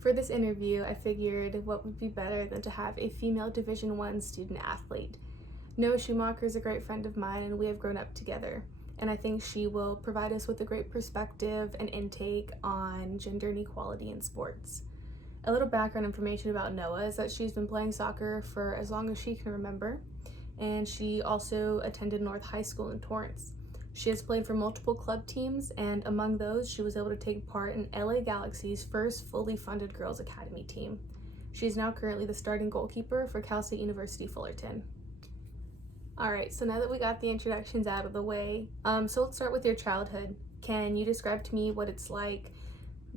For this interview, I figured what would be better than to have a female Division I student athlete. Noa Schumacher is a great friend of mine and we have grown up together. And I think she will provide us with a great perspective and intake on gender inequality in sports. A little background information about Noa is that she's been playing soccer for as long as she can remember, and she also attended North High School in Torrance. She has played for multiple club teams, and among those, she was able to take part in LA Galaxy's first fully funded girls academy team. She is now currently the starting goalkeeper for Cal State University Fullerton. All right, so now that we got the introductions out of the way, so let's start with your childhood. Can you describe to me what it's like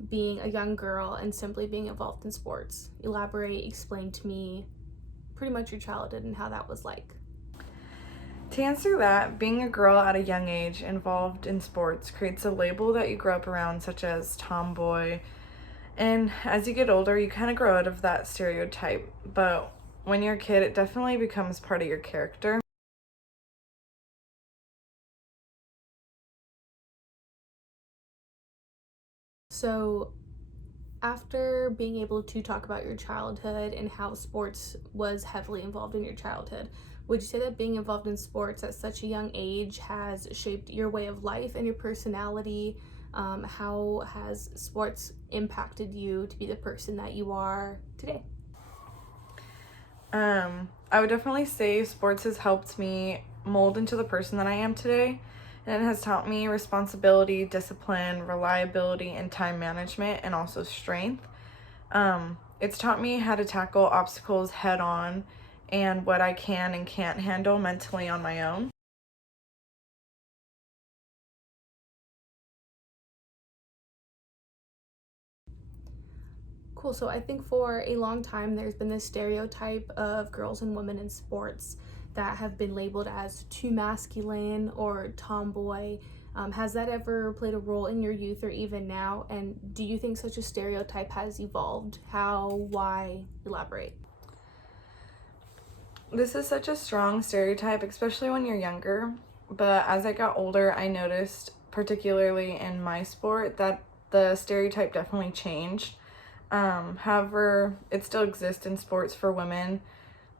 being a young girl and simply being involved in sports? Elaborate, explain to me pretty much your childhood and how that was like. To answer that, being a girl at a young age involved in sports creates a label that you grow up around, such as tomboy. And as you get older, you kind of grow out of that stereotype. But when you're a kid, it definitely becomes part of your character. So, after being able to talk about your childhood and how sports was heavily involved in your childhood, would you say that being involved in sports at such a young age has shaped your way of life and your personality? How has sports impacted you to be the person that you are today? I would definitely say sports has helped me mold into the person that I am today. And it has taught me responsibility, discipline, reliability, and time management, and also strength. It's taught me how to tackle obstacles head on and what I can and can't handle mentally on my own. Cool. So I think for a long time there's been this stereotype of girls and women in sports that have been labeled as too masculine or tomboy. Has that ever played a role in your youth or even now? And do you think such a stereotype has evolved? How? Why? Elaborate. This is such a strong stereotype, especially when you're younger. But as I got older, I noticed, particularly in my sport, that the stereotype definitely changed. However, it still exists in sports for women.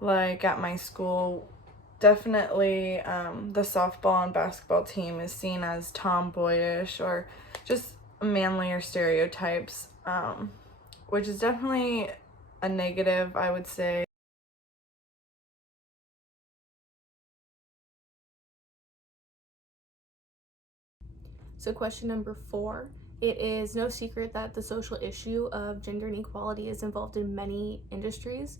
Like at my school, definitely the softball and basketball team is seen as tomboyish or just manlier stereotypes, which is definitely a negative, I would say. So, question number 4. It is no secret that the social issue of gender inequality is involved in many industries,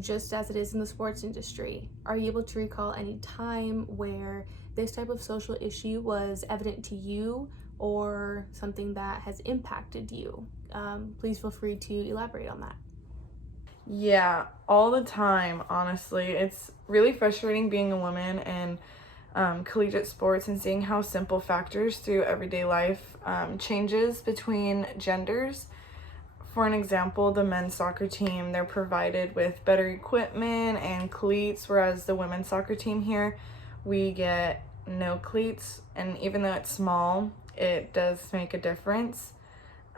just as it is in the sports industry. Are you able to recall any time where this type of social issue was evident to you or something that has impacted you? Please feel free to elaborate on that. Yeah, all the time, honestly. It's really frustrating being a woman in collegiate sports and seeing how simple factors through everyday life changes between genders. For an example, the men's soccer team, they're provided with better equipment and cleats, whereas the women's soccer team here, we get no cleats. And even though it's small, it does make a difference.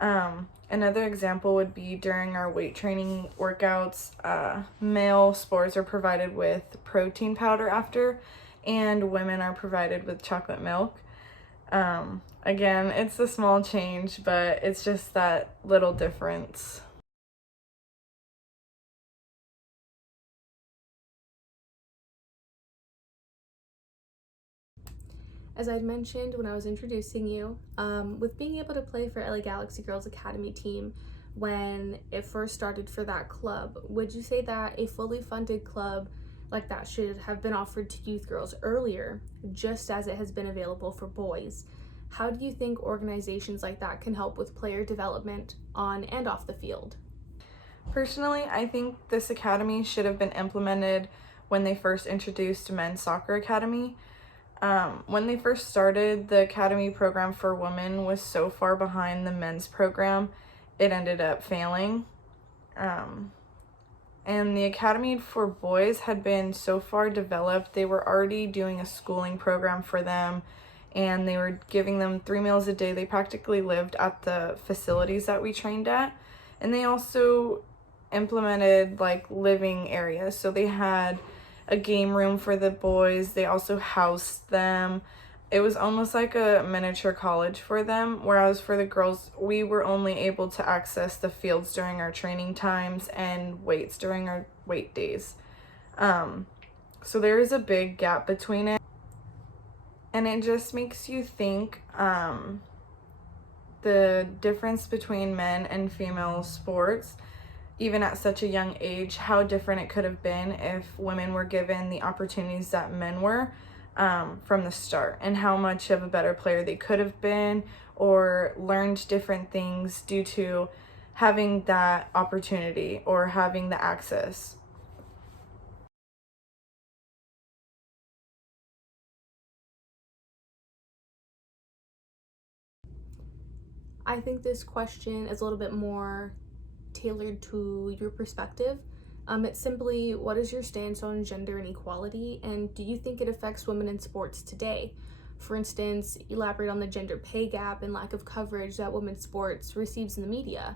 Another example would be during our weight training workouts, male sports are provided with protein powder after, and women are provided with chocolate milk. Again, it's a small change, but it's just that little difference. As I'd mentioned when I was introducing you, with being able to play for LA Galaxy Girls Academy team when it first started for that club, would you say that a fully funded club like that should have been offered to youth girls earlier, just as it has been available for boys? How do you think organizations like that can help with player development on and off the field? Personally, I think this academy should have been implemented when they first introduced men's soccer academy. When they first started, the academy program for women was so far behind the men's program, it ended up failing. And the academy for boys had been so far developed, they were already doing a schooling program for them, and they were giving them 3 meals a day. They practically lived at the facilities that we trained at. And they also implemented like living areas. So they had a game room for the boys. They also housed them. It was almost like a miniature college for them, whereas for the girls, we were only able to access the fields during our training times and weights during our weight days. So there is a big gap between it, and it just makes you think the difference between men and female sports, even at such a young age, how different it could have been if women were given the opportunities that men were from the start, and how much of a better player they could have been or learned different things due to having that opportunity or having the access. I think this question is a little bit more tailored to your perspective. It's simply, what is your stance on gender inequality, and do you think it affects women in sports today? For instance, elaborate on the gender pay gap and lack of coverage that women's sports receives in the media.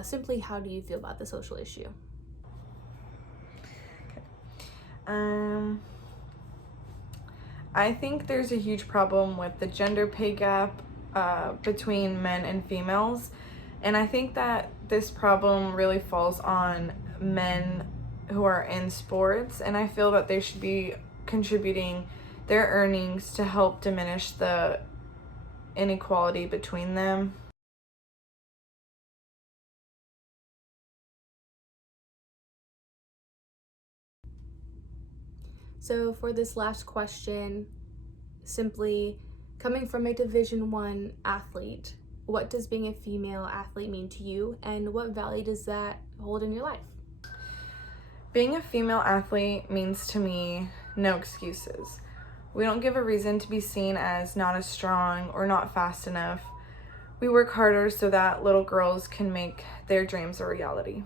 Simply, how do you feel about the social issue? I think there's a huge problem with the gender pay gap between men and females. And I think that this problem really falls on men who are in sports. And I feel that they should be contributing their earnings to help diminish the inequality between them. So for this last question, simply, coming from a Division 1 athlete, what does being a female athlete mean to you, and what value does that hold in your life? Being a female athlete means to me no excuses. We don't give a reason to be seen as not as strong or not fast enough. We work harder so that little girls can make their dreams a reality.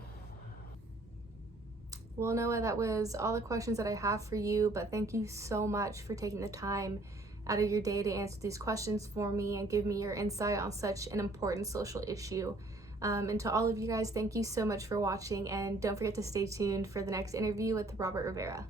Well, Noah, that was all the questions that I have for you, but thank you so much for taking the time out of your day to answer these questions for me and give me your insight on such an important social issue. And to all of you guys, thank you so much for watching, and don't forget to stay tuned for the next interview with Robert Rivera.